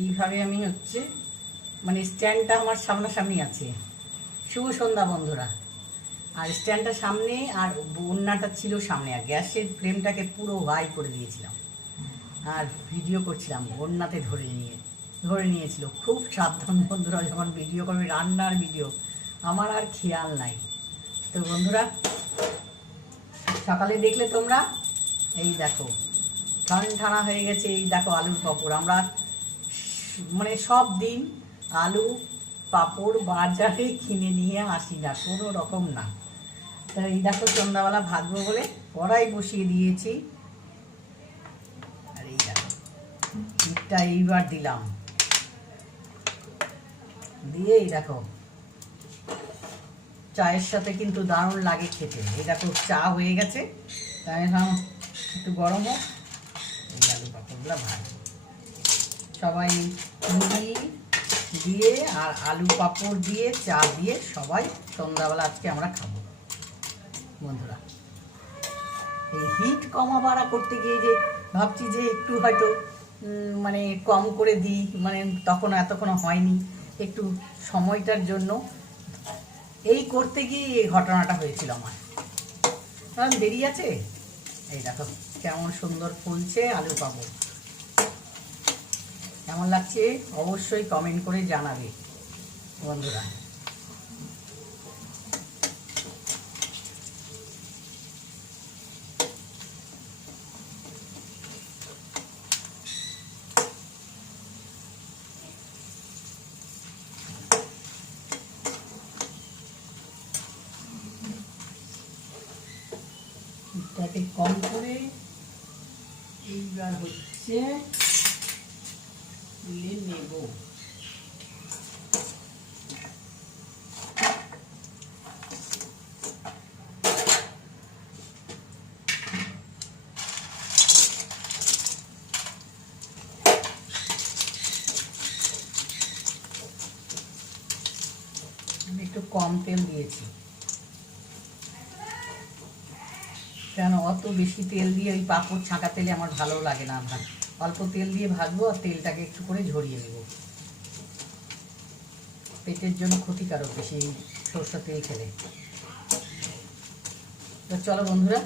এইভাবে আমি হচ্ছে মানে স্ট্যান্ডটা আমার সামনাসামনি আছে। শুভ সন্ধ্যা বন্ধুরা। আর স্ট্যান্ডটা সামনে আর ওড়নাটা ছিল সামনে, আর গ্যাসের ফ্লেমটাকে পুরো হাই করে দিয়েছিলাম আর ভিডিও করছিলাম ওড়নাতে ধরে নিয়েছিল। খুব সাবধান বন্ধুরা, যখন ভিডিও করবে রান্নার ভিডিও আমার আর খেয়াল নাই। তো বন্ধুরা সকালে দেখলে তোমরা, এই দেখো ঠান্ডা হয়ে গেছে। এই দেখো আলুর পাঁপড়, আমরা মানে সব দিন আলু পাঁপড় বাজারে কিনে নিয়ে আসি না, কোনো রকম না। তো এই দেখো সন্ধ্যাবেলা ভাজবো বলে কড়াই বসিয়ে দিয়েছি। আর এই দেখো পিঠটা এইবার দিলাম, দিয়ে এই দেখো চায়ের সাথে কিন্তু দারুণ লাগে খেতে। এই দেখো চা হয়ে গেছে, তাই একটু গরম হোক, এই আলু পাঁপড়গুলো ভাজবো। সবাই মুড়ি দিয়ে আর আলু পাঁপড় দিয়ে চা দিয়ে সবাই সন্ধ্যাবেলা আজকে আমরা খাবো বন্ধুরা। এই হিট কমাবাড়া করতে গিয়ে যে ভাবছি যে একটু হয়তো মানে কম করে দিই, মানে তখন এতক্ষণ হয়নি, একটু সময়টার জন্য এই করতে গিয়ে এই ঘটনাটা হয়েছিল আমার। কারণ দেরি আছে। এই দেখো কেমন সুন্দর ফুলছে আলু পাঁপড়, কেমন লাগছে অবশ্যই কমেন্ট করে জানাবে বন্ধুরা। এটাকে কম করে এইবার হচ্ছে তুলে নেব। আমি একটু কম তেল দিয়েছি, কেন অত বেশি তেল দিয়ে ওই পাঁপড় ছাঁকা তেলে আমার ভালো লাগে না। অল্প তেল দিয়ে ভাজবো আর তেলটাকে একটু করে ঝরিয়ে নেব। পেটের জন্য ক্ষতিকারক বেশি সরষের তেল খেলে। তো চলো বন্ধুরা